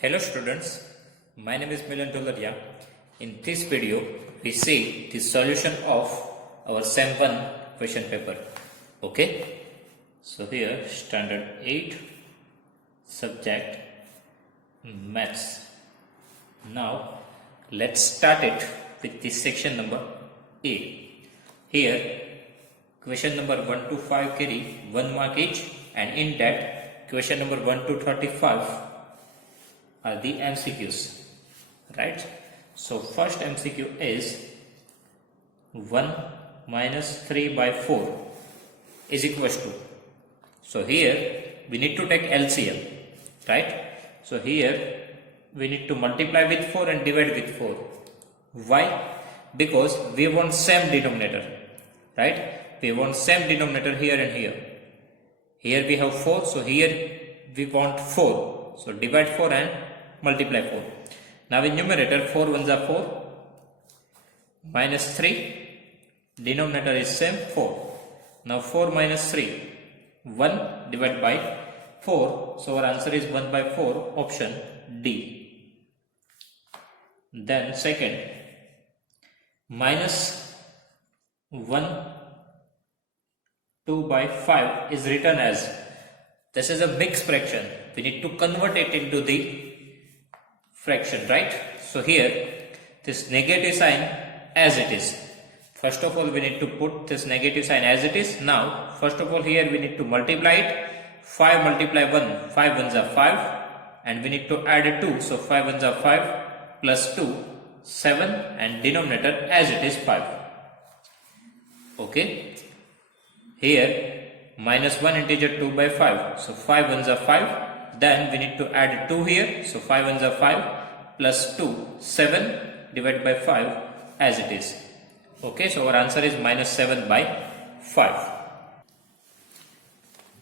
Hello students, my name is Milan Dolaria. In this video, we see the solution of our SEM 1 question paper. Okay, so here standard 8 subject maths. Now let's start it with the section number A. Here question number 1 to 5 carry 1 mark each, and in that question number 1 to 35 are the MCQs, right? So first MCQ is 1 minus 3 by 4 is equals to. So here we need to take LCM, right? So here we need to multiply with 4 and divide with 4. Why? Because we want same denominator, right? We want same denominator here and here. Here we have 4, so here we want 4. So divide 4 and multiply 4. Now in numerator 4 ones are 4 minus 3, denominator is same 4. Now 4 minus 3, 1 divided by 4, so our answer is 1 by 4, option D. Then second, minus 1 2 by 5 is written as, this is a mixed fraction, we need to convert it into the fraction, right? So here this negative sign as it is. First of all we need to put this negative sign as it is. Now first of all here we need to multiply it. 5 multiply 1, 5 ones are 5, and we need to add a 2, so 5 ones are 5 plus 2, 7, and denominator as it is 5. Okay, here minus 1 integer 2 by 5, so 5 ones are 5. Then we need to add 2 here, so 5 ones are 5 plus 2, 7 divided by 5 as it is. Okay, so our answer is minus 7 by 5.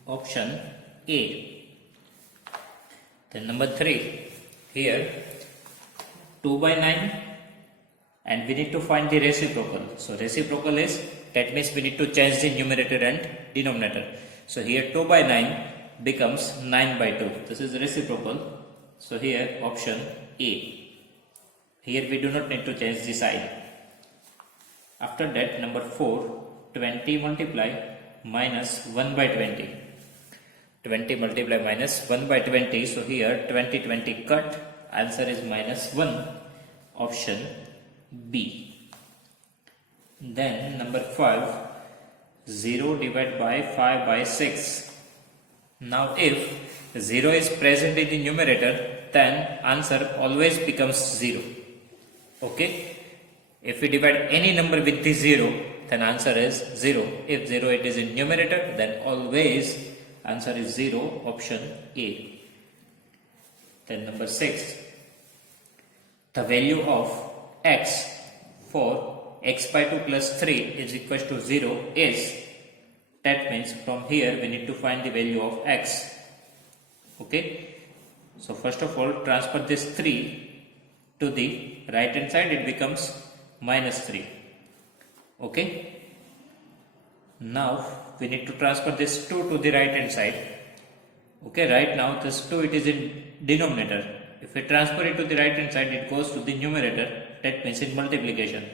Option A. Then number 3, here 2 by 9, and we need to find the reciprocal. So reciprocal is, that means we need to change the numerator and denominator. So here 2 by 9 becomes 9 by 2. This is reciprocal. So here option A. Here we do not need to change the sign. After that, number 4, 20 multiply minus 1 by 20. 20 multiply minus 1 by 20. So here 20 cut. Answer is minus 1. Option B. Then number 5, 0 divided by 5 by 6. Now if 0 is present in the numerator, then answer always becomes 0. Okay, if we divide any number with the 0, then answer is 0. If 0 it is in numerator, then always answer is 0, option A. Then number 6, the value of x for x by 2 plus 3 is equal to 0 is, that means from here we need to find the value of x. Okay, so first of all transfer this 3 to the right hand side, it becomes minus 3. Okay, now we need to transfer this 2 to the right hand side. Okay, right now this 2 it is in denominator. If we transfer it to the right hand side, it goes to the numerator, that means in multiplication.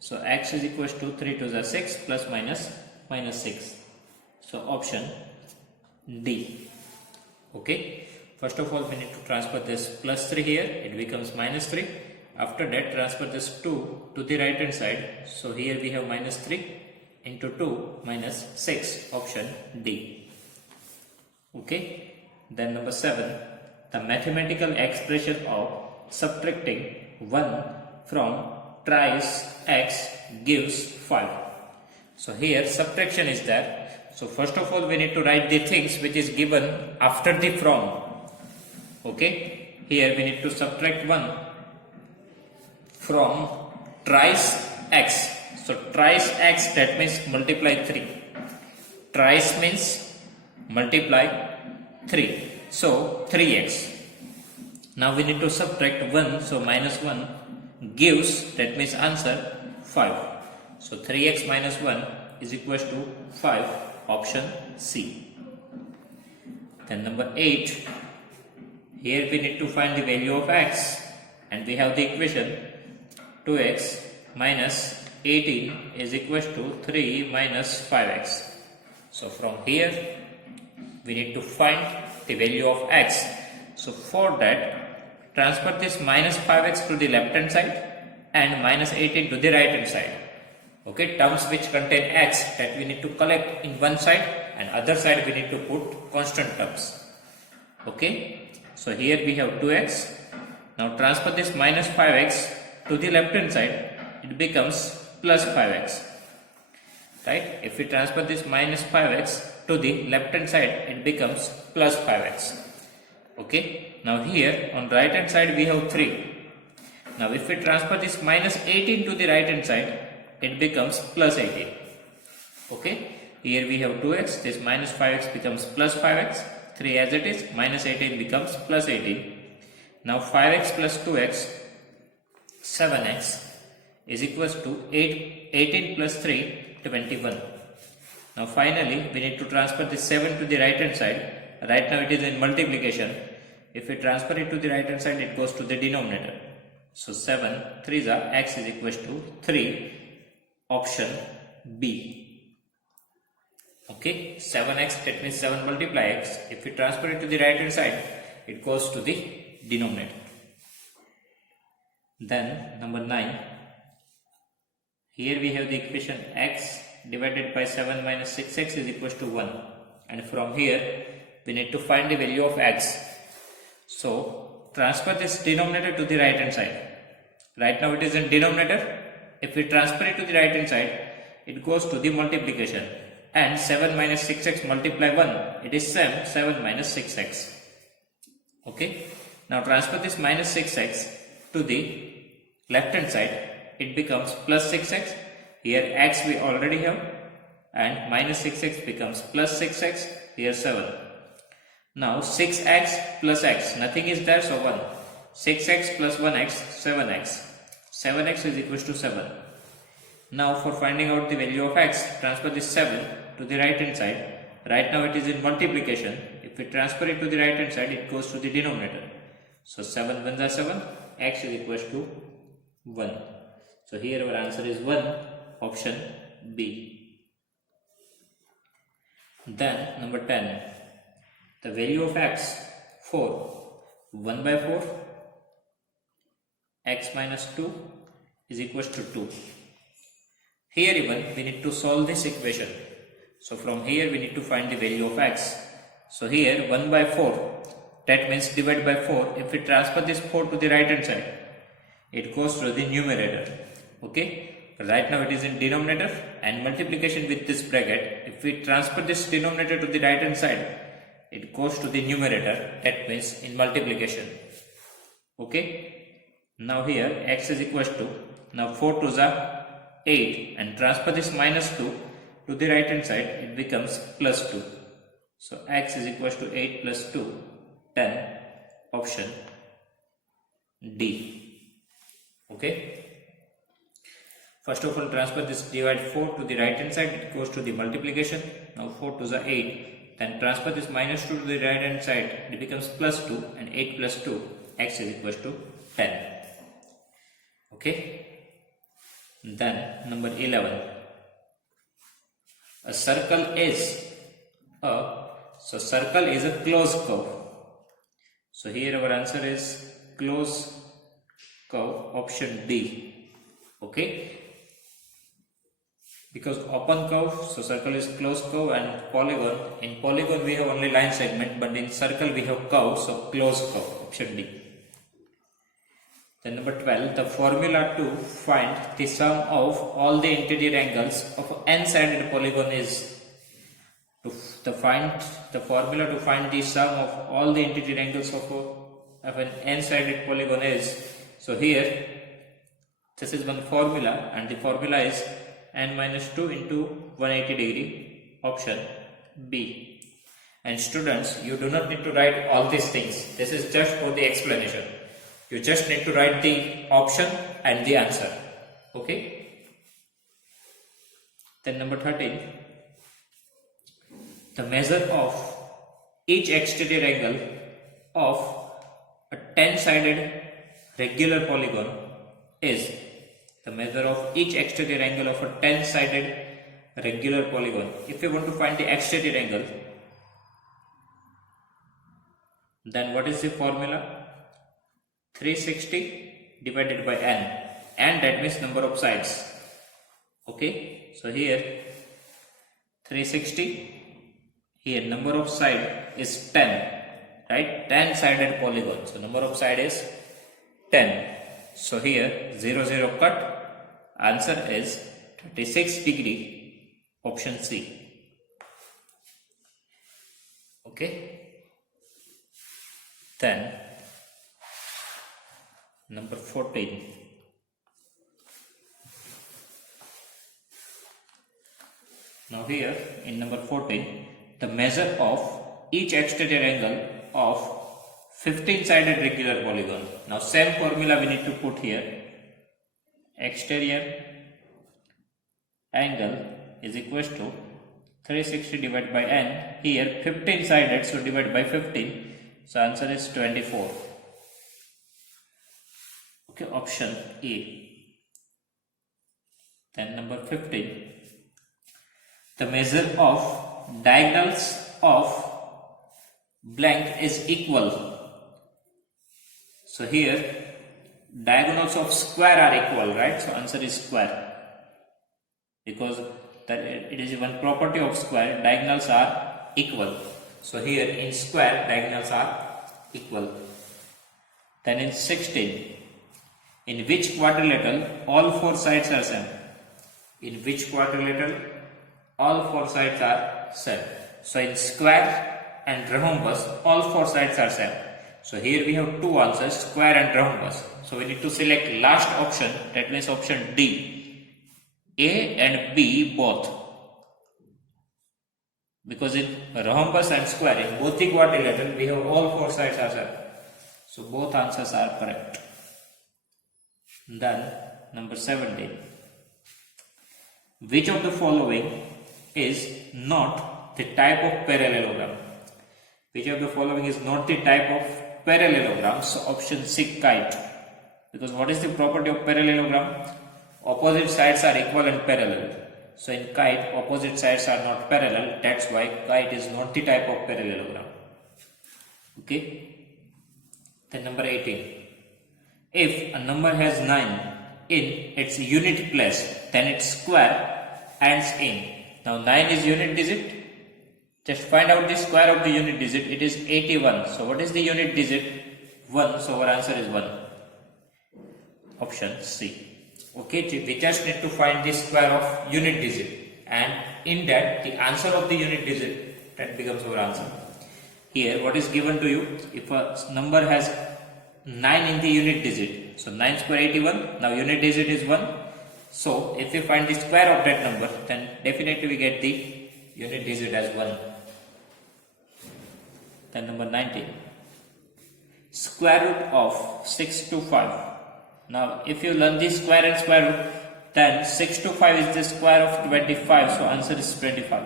So x is equal to 3 to the 6 plus minus 6. So option D. Okay, first of all we need to transfer this plus 3 here, it becomes minus 3. After that transfer this 2 to the right hand side, so here we have minus 3 into 2 minus 6, option D. Okay, then number 7, the mathematical expression of subtracting 1 from thrice x gives 5. So here subtraction is there. So first of all we need to write the things which is given after the from. Okay, here we need to subtract 1 from thrice x. So thrice x, that means multiply 3. Thrice means multiply 3. So 3x. Now we need to subtract 1. So minus 1 gives, that means answer 5. So 3x minus 1 is equal to 5, option C. Then number 8, here we need to find the value of x, and we have the equation 2x minus 18 is equals to 3 minus 5x. So from here we need to find the value of x. So for that, transfer this minus 5x to the left hand side and minus 18 to the right hand side. Okay, terms which contain x that we need to collect in one side, and other side we need to put constant terms. Okay, so here we have 2x. Now transfer this minus 5x to the left hand side, it becomes plus 5x. Right, if we transfer this minus 5x to the left hand side, it becomes plus 5x. Okay, now here on right hand side we have 3. Now if we transfer this minus 18 to the right hand side, it becomes plus 18. Okay, here we have 2x, this minus 5x becomes plus 5x, 3 as it is, minus 18 becomes plus 18. Now 5x plus 2x, 7x is equals to 18 plus 3, 21. Now finally we need to transfer this 7 to the right hand side. Right now it is in multiplication. If we transfer it to the right hand side, it goes to the denominator. So 7 3s are x is equals to 3, option B. Okay, 7x, that means 7 multiply x. If we transfer it to the right hand side, it goes to the denominator. Then number 9, here we have the equation x divided by 7 minus 6x is equals to 1, and from here we need to find the value of x. So transfer this denominator to the right hand side. Right now it is in denominator. If we transfer it to the right hand side, it goes to the multiplication, and 7 minus 6x multiply 1, it is same 7 minus 6x. Okay, now transfer this minus 6x to the left hand side, it becomes plus 6x. Here x we already have, and minus 6x becomes plus 6x, here 7. Now 6x plus x, nothing is there, so 1. 6x plus 1x, 7x. 7x is equals to 7. Now for finding out the value of x, transfer this 7 to the right hand side. Right now it is in multiplication. If we transfer it to the right hand side, it goes to the denominator. So 7 1s are 7, x is equals to 1. So here our answer is 1, option B. Then number 10, the value of x, 4, 1 by 4, x minus 2 is equals to 2. Here even we need to solve this equation. So from here we need to find the value of x. So here 1 by 4, that means divide by 4. If we transfer this 4 to the right hand side, it goes to the numerator. Okay, right now it is in denominator, and multiplication with this bracket. If we transfer this denominator to the right hand side, it goes to the numerator, that means in multiplication. Okay, now here x is equals to, now 4 2s are 8, and transfer this minus 2 to the right hand side, it becomes plus 2. So x is equals to 8 plus 2, 10, option D. Okay, first of all transfer this divide 4 to the right hand side, it goes to the multiplication. Now 4 2s are 8, then transfer this minus 2 to the right hand side, it becomes plus 2, and 8 plus 2, x is equals to 10. Okay, then number 11, a circle is circle is a closed curve. So here our answer is closed curve, option D. Okay, because open curve, so circle is closed curve, and polygon, in polygon we have only line segment, but in circle we have curve, so closed curve, option D. Then number 12, the formula to find the sum of all the interior angles of an n-sided polygon is, the formula to find the sum of all the interior angles of an n-sided polygon is, so here this is one formula, and the formula is n minus 2 into 180 degree, option B. And students, you do not need to write all these things, this is just for the explanation. You just need to write the option and the answer. Okay. Then number 13, the measure of each exterior angle of 10-sided regular polygon is the measure of each exterior angle of a 10-sided regular polygon. If you want to find the exterior angle, then what is the formula? 360 divided by n, and that means number of sides. Okay, so here 360, here number of side is 10, right? 10-sided polygon, so number of side is 10. So here 0 0 cut, answer is 36 degree, option C. Okay, then number 14. Now here in number 14, the measure of each exterior angle of 15-sided regular polygon. Now same formula we need to put here. Exterior angle is equals to 360 divided by n. Here 15-sided, so divide by 15. So answer is 24. Okay, option A. Then number 15. The measure of diagonals of blank is equal. So here diagonals of square are equal, right? So answer is square, because that it is one property of square, diagonals are equal. So here in square diagonals are equal. Then in 16, in which quadrilateral all four sides are same? In which quadrilateral all four sides are same? So in square and rhombus all four sides are same. So here we have two answers, square and rhombus. So we need to select last option, that means option D. A and B both. Because in rhombus and square, in both the quadrilateral, we have all four sides are same. So both answers are correct. Then number 17. Which of the following is not the type of parallelogram? Which of the following is not the type of parallelogram? So option C, kite. Because what is the property of parallelogram? Opposite sides are equal and parallel. So in kite, opposite sides are not parallel. That's why kite is not the type of parallelogram. Okay. Then number 18. If a number has 9 in its unit place, then its square ends in. Now 9 is unit digit. Just find out the square of the unit digit. It is 81. So what is the unit digit? 1. So our answer is 1. Option C. Okay, we just need to find the square of unit digit, and in that the answer of the unit digit, that becomes our answer. Here what is given to you? If a number has 9 in the unit digit, so 9 square 81. Now unit digit is 1. So if we find the square of that number, then definitely we get the unit digit as 1. Then number 19. Square root of 6 to 5. Now if you learn the square and square root, then 6 to 5 is the square of 25. So answer is 25.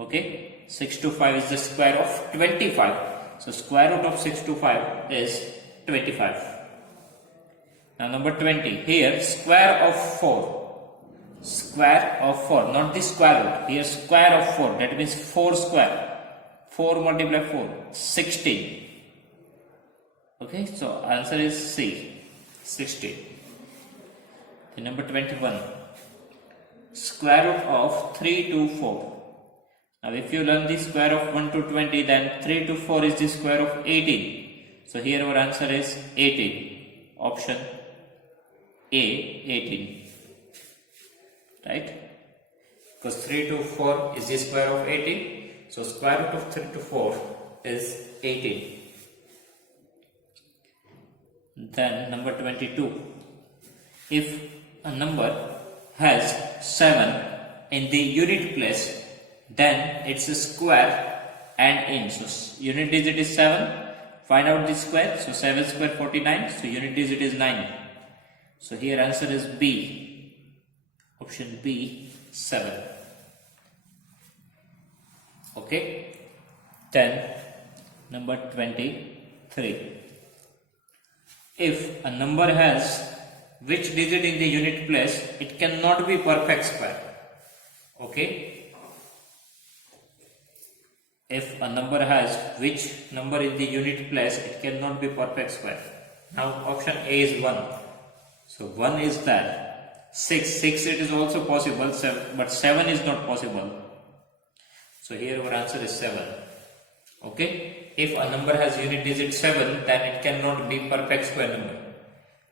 Okay, 6 to 5 is the square of 25. So square root of 6 to 5 is 25. Now number 20. Here square of 4. Square of 4, not the square root. Here square of 4, that means 4 square. 4 multiplied 4, 16. Okay, so answer is C, 60. Then number 21. Square root of 3 to 4. Now if you learn the square of 1 to 20, then 3 to 4 is the square of 18. So here our answer is 18. Option A, 18. Right? Because 3 to 4 is the square of 18. So square root of 3 to 4 is 18. Then number 22. If a number has 7 in the unit place, then it's a square and in. So unit digit is 7. Find out the square. So 7 square 49. So unit digit is 9. So here answer is B. Option B, 7. Okay. Then number 23. 3. If a number has which digit in the unit place, it cannot be perfect square. Okay? If a number has which number in the unit place, it cannot be perfect square. Now option A is 1. So 1 is there. 6 it is also possible, but 7 is not possible. So here our answer is 7. Okay? If a number has unit digit 7, then it cannot be perfect square number.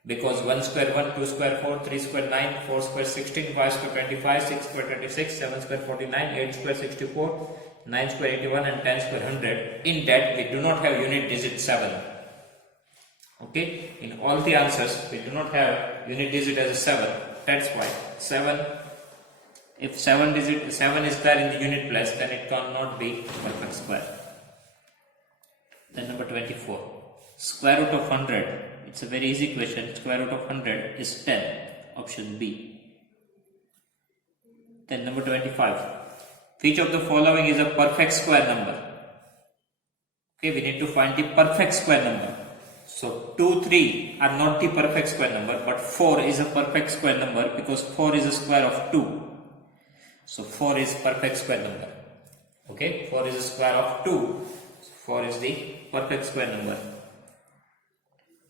Because 1 square 1, 2 square 4, 3 square 9, 4 square 16, 5 square 25, 6 square 26, 7 square 49, 8 square 64, 9 square 81 and 10 square 100. In that we do not have unit digit 7. Okay? In all the answers we do not have unit digit as a 7. That's why 7, if 7 is there in the unit place, then it cannot be perfect square. Then number 24. Square root of 100. It's a very easy question. Square root of 100 is 10. Option B. Then number 25. Which of the following is a perfect square number? Okay, we need to find the perfect square number. So 2, 3 are not the perfect square number, but 4 is a perfect square number because 4 is a square of 2. So 4 is perfect square number. Okay, 4 is a square of 2. So 4 is the perfect square number.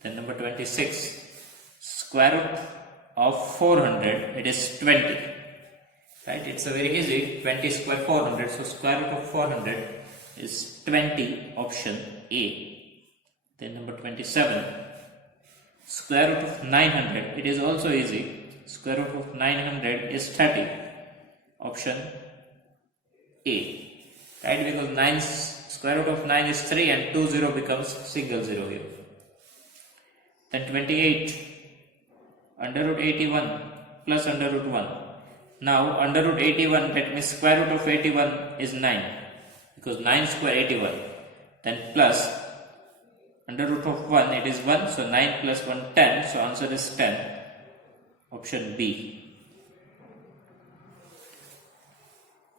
Then number 26. Square root of 400, it is 20. Right, it's a very easy. 20 square 400. So square root of 400 is 20. Option A. Then number 27. Square root of 900, it is also easy. Square root of 900 is 30. Option A. Right, because square root of 9 is 3 and 2 0 becomes single 0 here. Then 28. Under root 81 plus under root 1. Now under root 81, that means square root of 81 is 9. Because 9 square 81. Then plus under root of 1, it is 1. So 9 plus 1, 10. So answer is 10. Option B.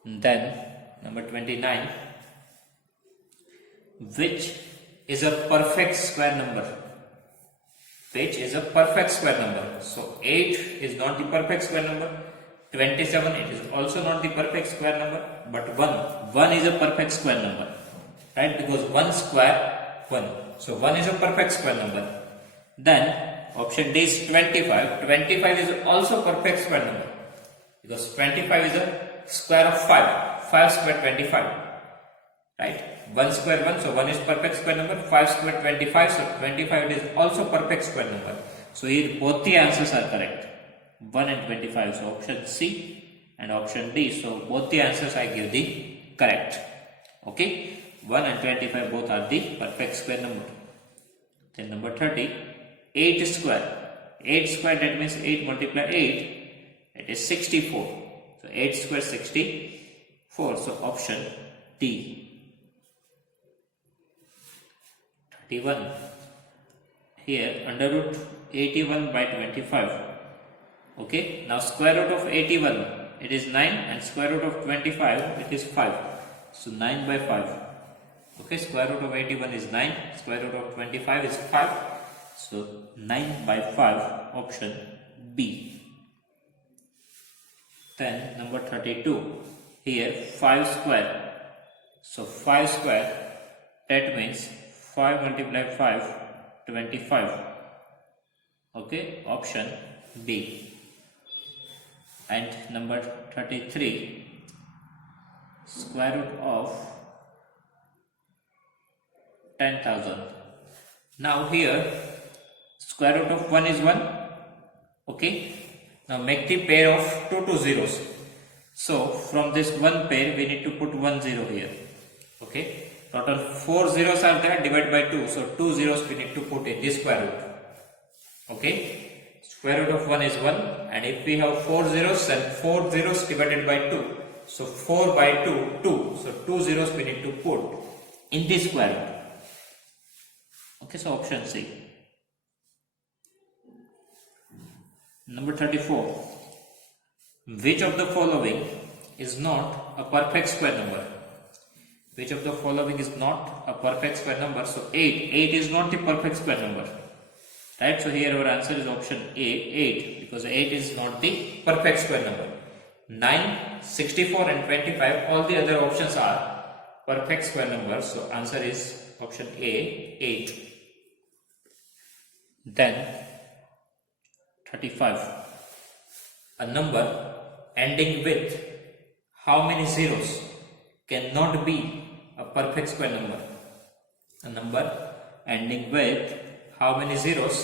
And then number 29. Which is a perfect square number? Which is a perfect square number? So 8 is not the perfect square number. 27, it is also not the perfect square number. But 1 is a perfect square number. Right? Because 1 square 1. So 1 is a perfect square number. Then option D is 25. 25 is also perfect square number. Because 25 is a square of 5. 5 square 25. Right? 1 square 1. So 1 is perfect square number. 5 square 25. So 25 is also perfect square number. So here both the answers are correct. 1 and 25. So option C and option D. So both the answers I give the correct. Okay. 1 and 25 both are the perfect square number. Then number 30. 8 square. 8 square, that means 8 multiply 8. It is 64. So 8 square 64. So option D. 31. Here under root 81 by 25. Okay. Now square root of 81, it is 9, and square root of 25, it is 5. So 9 by 5. Okay. Square root of 81 is 9. Square root of 25 is 5. So 9 by 5. Option B. Then number 32. Here 5 square. So 5 square, that means 5 multiplied 5, 25. Okay, option B. And number 33, square root of 10,000. Now here, square root of 1 is 1. Okay, now make the pair of 2 zeros. So from this one pair, we need to put 1 0 here. Okay, total 4 zeros are there, divided by 2. So 2 zeros we need to put in this square root. Okay. Square root of 1 is 1, and if we have 4 zeros, then 4 zeros divided by 2. So 4 by 2, 2. So 2 zeros we need to put in this square root. Okay, so option C. Number 34. Which of the following is not a perfect square number? Which of the following is not a perfect square number? So 8. 8 is not the perfect square number. Right? So here our answer is option A, 8, because 8 is not the perfect square number. 9, 64 and 25, all the other options are perfect square numbers. So answer is option A, 8. Then 35. A number ending with how many zeros cannot be a perfect square number? A number ending with how many zeros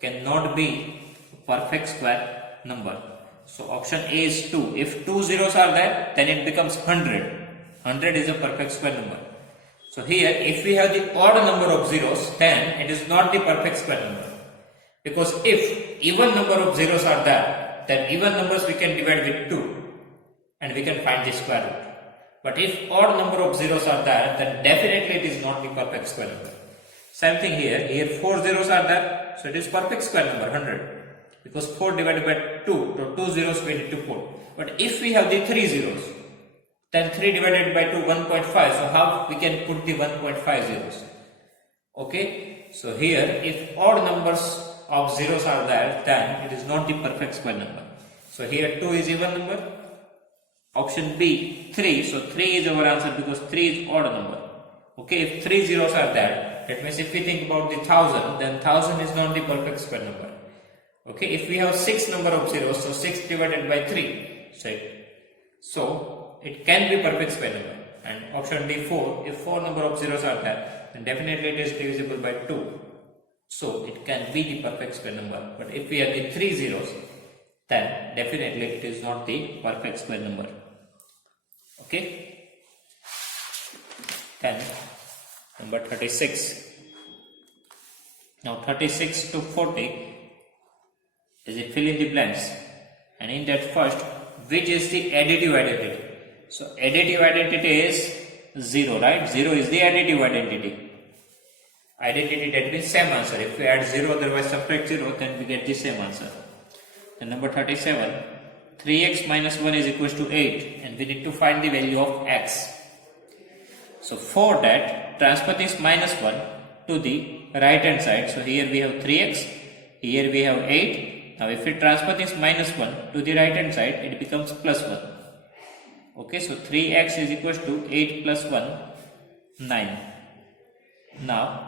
cannot be a perfect square number? So option A is 2. If 2 zeros are there, then it becomes 100. 100 is a perfect square number. So here, if we have the odd number of zeros, then it is not the perfect square number. Because if even number of zeros are there, then even numbers we can divide with 2 and we can find the square root. But if odd number of zeros are there, then definitely it is not the perfect square number. Same thing here. Here 4 zeros are there, so it is perfect square number 100. Because 4 divided by 2, so 2 zeros we need to put. But if we have the 3 zeros, then 3 divided by 2, 1.5. So how we can put the 1.5 zeros? Okay. So here, if odd numbers of zeros are there, then it is not the perfect square number. So here 2 is even number. Option B, 3. So 3 is our answer because 3 is odd number. Okay, if 3 zeros are there, that means if we think about the 1000, then 1000 is not the perfect square number. Okay, if we have 6 number of zeros, so 6 divided by 3, so it can be perfect square number. And option D, 4. If 4 number of zeros are there, then definitely it is divisible by 2. So it can be the perfect square number. But if we have the 3 zeros, then definitely it is not the perfect square number. Okay. Then number 36. Now 36 to 40 is a fill in the blanks. And in that first, which is the additive identity? So additive identity is 0, right? 0 is the additive identity. Identity, that means same answer. If we add 0, otherwise subtract 0, then we get the same answer. Then number 37, 3x minus 1 is equals to 8, and we need to find the value of x. So for that, transfer this minus 1 to the right hand side. So here we have 3x, here we have 8. Now if we transfer this minus 1 to the right hand side, it becomes plus 1. Okay, so 3x is equals to 8 plus 1, 9. Now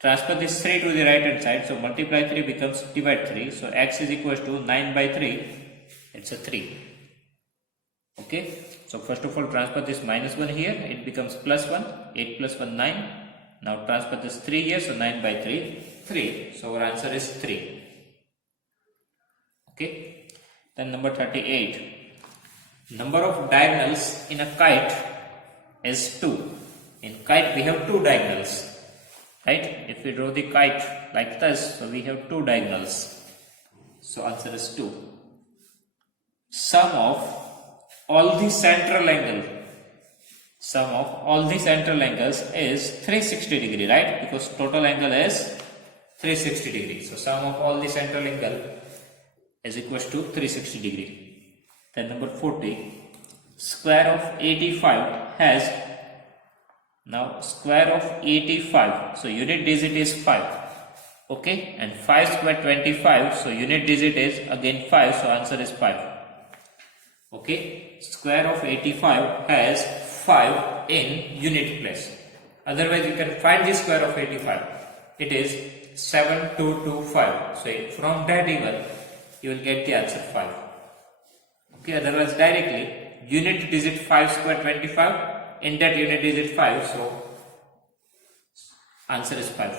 transfer this 3 to the right hand side, so multiply 3 becomes divide 3. So x is equals to 9 by 3, it's a 3. Okay, so first of all transfer this minus 1 here, it becomes plus 1, 8 plus 1, 9. Now transfer this 3 here, so 9 by 3, 3. So our answer is 3. Okay, then number 38. Number of diagonals in a kite is 2. In kite we have 2 diagonals. Right? If we draw the kite like this, so we have 2 diagonals. So answer is 2. Sum of all the central angles is 360 degree, right? Because total angle is 360 degree. So sum of all the central angle is equals to 360 degree. Then number 40, square of 85 has, now square of 85, so unit digit is 5. Okay, and 5 square 25, so unit digit is again 5, so answer is 5. Okay, square of 85 has 5 in unit place. Otherwise you can find the square of 85. It is 7225. So from that even you will get the answer 5. Okay, otherwise directly unit digit 5 square 25, in that unit digit 5, so answer is 5.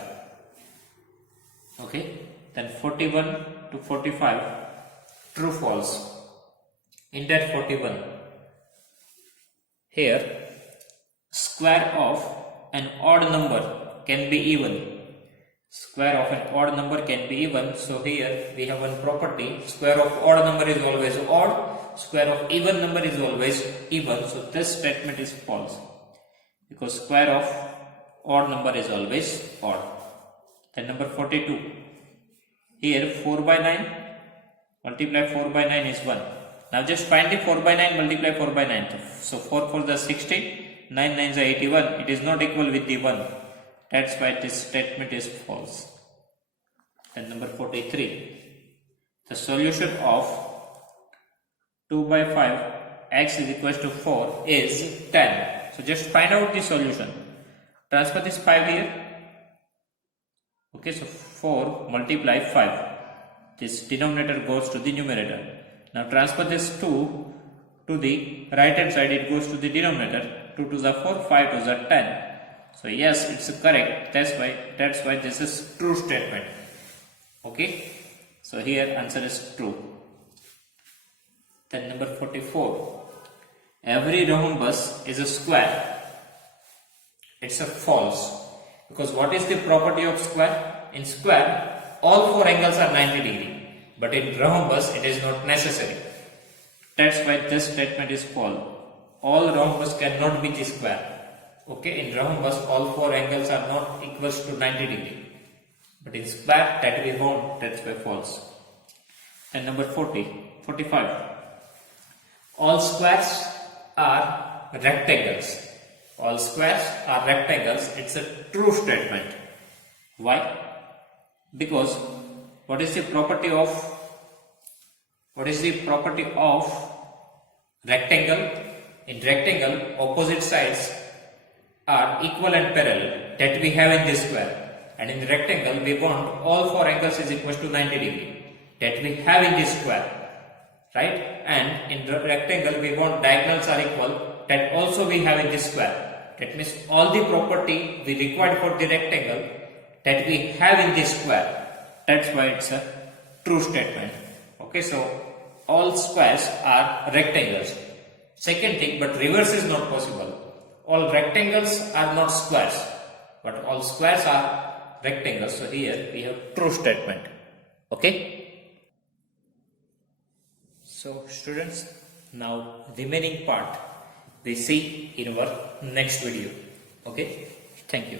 Okay, then 41 to 45, true false. In that 41, here square of an odd number can be even. Square of an odd number can be even. So here we have one property, square of odd number is always odd, square of even number is always even. So this statement is false, because square of odd number is always odd. Then number 42, here 4 by 9 multiply 4 by 9 is 1. Now just find the 4 by 9 multiply 4 by 9. So 4 4 the 16, 9 9s are 81. It is not equal with the 1. That's why this statement is false. Then number 43. The solution of 2 by 5 x is equal to 4 is 10. So just find out the solution. Transfer this 5 here. Okay, so 4 multiply 5. This denominator goes to the numerator. Now transfer this 2 to the right hand side, it goes to the denominator. 2 to the 4, 5 to the 10. So yes, it's correct. That's why this is true statement. Okay, so here answer is true. Then number 44. Every rhombus is a square. It's a false. Because what is the property of square? In square, all 4 angles are 90 degree. But in rhombus, it is not necessary. That's why this statement is false. All rhombus cannot be the square. Okay, in rhombus, all 4 angles are not equals to 90 degree. But in square, that we want, that's why false. And number 45. All squares are rectangles. All squares are rectangles. It's a true statement. Why? Because what is the property of rectangle? In rectangle, opposite sides are equal and parallel that we have in this square. And in the rectangle, we want all 4 angles is equal to 90 degree that we have in this square. Right? And in the rectangle, we want diagonals are equal that also we have in this square. That means all the property we required for the rectangle that we have in this square. That's why it's a true statement. Okay, so all squares are rectangles. Second thing, but reverse is not possible. All rectangles are not squares, but all squares are rectangles. So here we have true statement. Okay. So students, now remaining part we see in our next video. Okay. Thank you.